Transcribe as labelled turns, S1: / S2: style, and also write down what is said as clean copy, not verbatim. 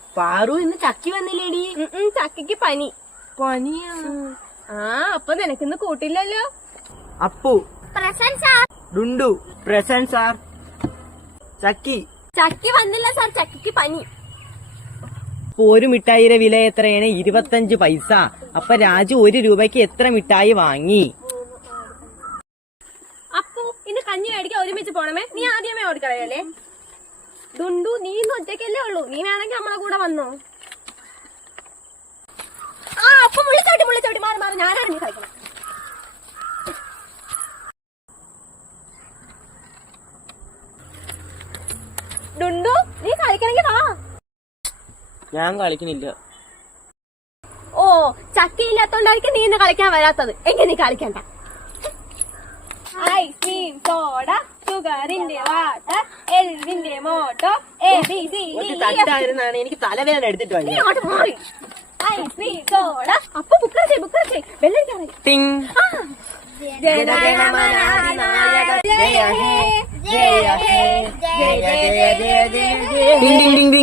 S1: പാറു ഇന്ന് ചക്കി വന്നില്ലേടി?
S2: ചക്കിക്ക് പനി.
S1: പനിയാ?
S2: അപ്പൊ നിനക്കിന്ന് കൂട്ടില്ലല്ലോ.
S1: Appu
S2: present sir.
S1: Dundu present sir.
S2: Chakki വന്നില്ല സാർ, ചക്കിക്ക് പനി.
S1: ഒരു മിഠായിയുടെ വില എത്രയാണ്? 25 പൈസ. അപ്പൊ രാജു 1 രൂപയ്ക്ക് എത്ര മിഠായി വാങ്ങി?
S2: അപ്പു ഇന്ന് കഞ്ഞി മേടിക്കാൻ ഒരുമിച്ച് പോണമേ. നീ ആദ്യമേ ഓടിക്കളയല്ലേ. ഡുണ്ടു നീ ഇന്ന് ഒറ്റയ്ക്കല്ലേ ഉള്ളൂ, നീ വേണമെങ്കിൽ നമ്മളെ കൂടെ വന്നോ. അപ്പൊ വിളിച്ചോട്ടി മാറി മാറി, ഞാനാണ് നീ കളിക്കണം. ഡുണ്ടു നീ കളിക്കണമെങ്കിൽ വാ.
S1: ഞാൻ കളിക്കുന്നില്ല.
S2: ഓ ചക്കയില്ലാത്തോണ്ടായിരിക്കും നീ ഇന്ന് കളിക്കാൻ വരാത്തത്. എങ്കിൽ നീ കളിക്കണ്ട. ഐസ്ക്രീം സോഡ ഷുഗറിന്റെ വാട്ടർ എൽവിന്റെ മോട്ടോ
S1: തട്ടായിരുന്നാണ് എനിക്ക് തലവേദന എടുത്തിട്ട് വന്നു.
S2: ഇങ്ങോട്ട് മാറി. Ice cream soda. അപ്പൊ ബുക്കറച്ചേ വെള്ളം
S1: ടിങ് ടിങ് ടിങ്